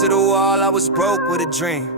to the wall, I was broke with a dream.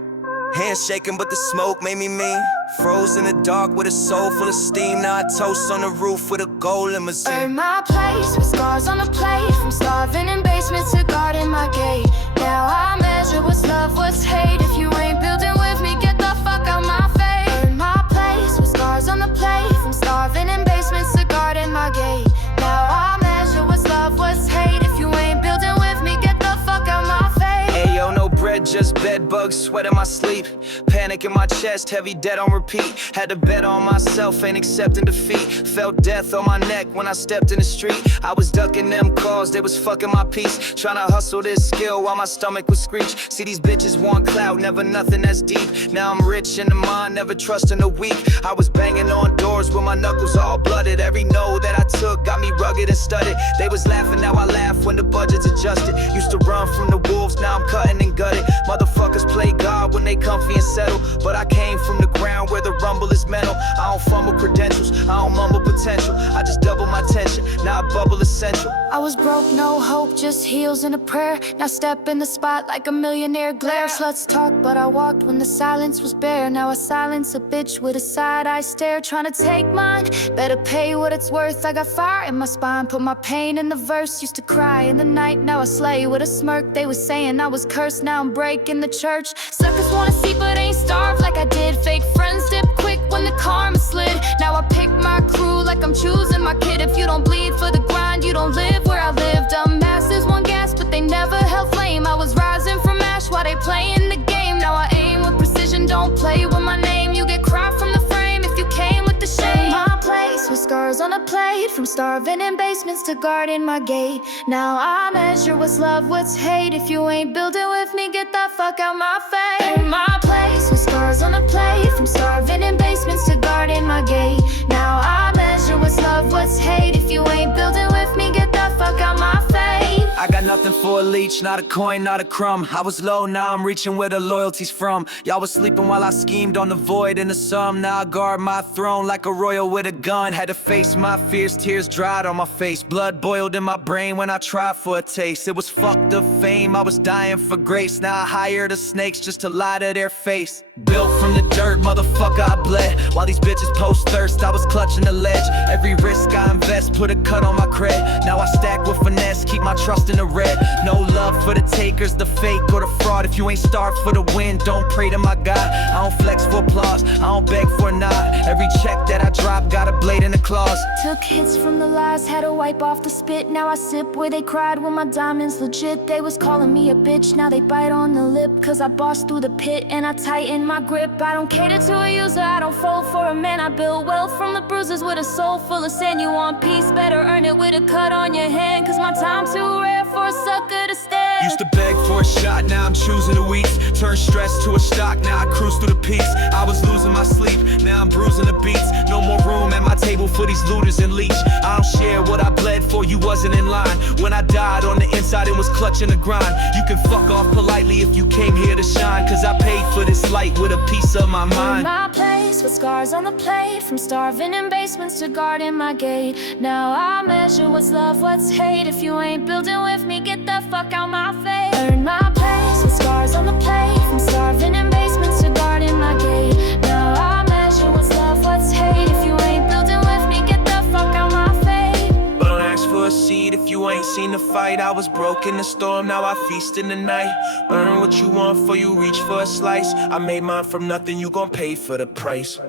Hands shaking, but the smoke made me mean. Froze in the dark with a soul full of steam. Now I toast on the roof with a goal limousine. Earned my place with scars on the plate, from starving in basements to guarding my gate. Now I measure what's love, what's hate. If you ain't building with me, get the fuck out my face. Earned my place with scars on the plate, from starving in basements to guarding my gate. Now I measure what's love, what's hate. If you ain't building with me, get the fuck out my face. Ayo, no bread, just bed bugs, sweat in my sleep. Panic in my chest, heavy debt on repeat. Had to bet on myself, ain't accepting defeat. Felt death on my neck when I stepped in the street. I was ducking them calls, they was fucking my peace. Tryna hustle this skill while my stomach was screech. See these bitches want clout, never nothing that's deep. Now I'm rich in the mind, never trusting the weak. I was banging on doors with my knuckles all blooded. Every no that I took got me rugged and studded. They was laughing, now I laugh when the budget's adjusted. Used to run from the wolves, now I'm cutting and gutted. Motherfuckers play God when they comfy and settle, but I came from the ground where the rumble is mental. I don't fumble credentials, I don't mumble potential. I just double my tension, now I bubble essential. I was broke, no hope, just heels and a prayer. Now step in the spot like a millionaire glare. Sluts talk, but I walked when the silence was bare. Now I silence a bitch with a side-eye stare. Tryna take mine, better pay what it's worth. I got fire in my spine, put my pain in the verse. Used to cry in the night, now I slay with a smirk. They was saying I was cursed, now I'm breaking the church. Suckers wanna see but ain't starved like I did. Fake friends dip quick when the karma slid. Now I pick my crew like I'm choosing my kid. If you don't bleed for the grind, you don't live where I live. Dumb masses want gas, but they never held flame. I was rising from ash while they playing the game. Now I aim with precision, don't play with my name. You get cried from the frame if you came with the shame. My place with scars on a plate, from starving in basements to guarding my gate. Now I measure what's love, what's hate. If you ain't building with me, get the fuck out my face. My place with scars on a plate, from starving in basements to guarding my gate. Now I measure what's love, what's hate. If you ain't building with me, get the fuck out my face. I got nothing for a leech, not a coin, not a crumb. I was low, now I'm reaching where the loyalty's from. Y'all was sleeping while I schemed on the void and the sum. Now I guard my throne like a royal with a gun. Had to face my fears, tears dried on my face. Blood boiled in my brain when I tried for a taste. It was fucked up fame, I was dying for grace. Now I hire the snakes just to lie to their face. Built from the dirt, motherfucker, I bled. While these bitches post thirst, I was clutching the ledge. Every risk I invest, put a cut on my cred. Now I stack with finesse, keep my trust in the red. No love for the takers, the fake or the fraud. If you ain't starved for the win, don't pray to my God. I don't flex for applause, I don't beg for a nod. Every check that I drop, got a blade in the claws. Took hits from the lies, had to wipe off the spit. Now I sip where they cried when my diamonds legit. They was calling me a bitch, now they bite on the lip. Cause I bossed through the pit and I tighten my grip. I don't cater to a user, I don't fold for a man. I build wealth from the bruises with a soul full of sand. You want peace, better earn it with a cut on your hand. Cause my time too rare for a sucker to stand. Used to beg for a shot, now I'm choosing the weeks. Turn stress to a stock, now I cruise through the peaks. I was losing my sleep, now I'm bruising the beats. No more room at my table for these looters and leech. I don't share what I bled for, you wasn't in line. When I died on the inside, it was clutching the grind. You can fuck off politely if you came here to shine. Cause I paid for this light with a piece of my mind. My place with scars on the plate, from starving in basements to guarding my gate. Now I measure what's love, what's hate. If you ain't building with me, get the fuck out my face. Earn my place with scars on the plate, from starving in basements to guarding my gate. Now I measure what's love, what's hate. If you ain't building with me, get the fuck out my face. But don't ask for a seat if you ain't seen the fight. I was broke in the storm, now I feast in the night. Earn what you want before you reach for a slice. I made mine from nothing, you gon' pay for the price.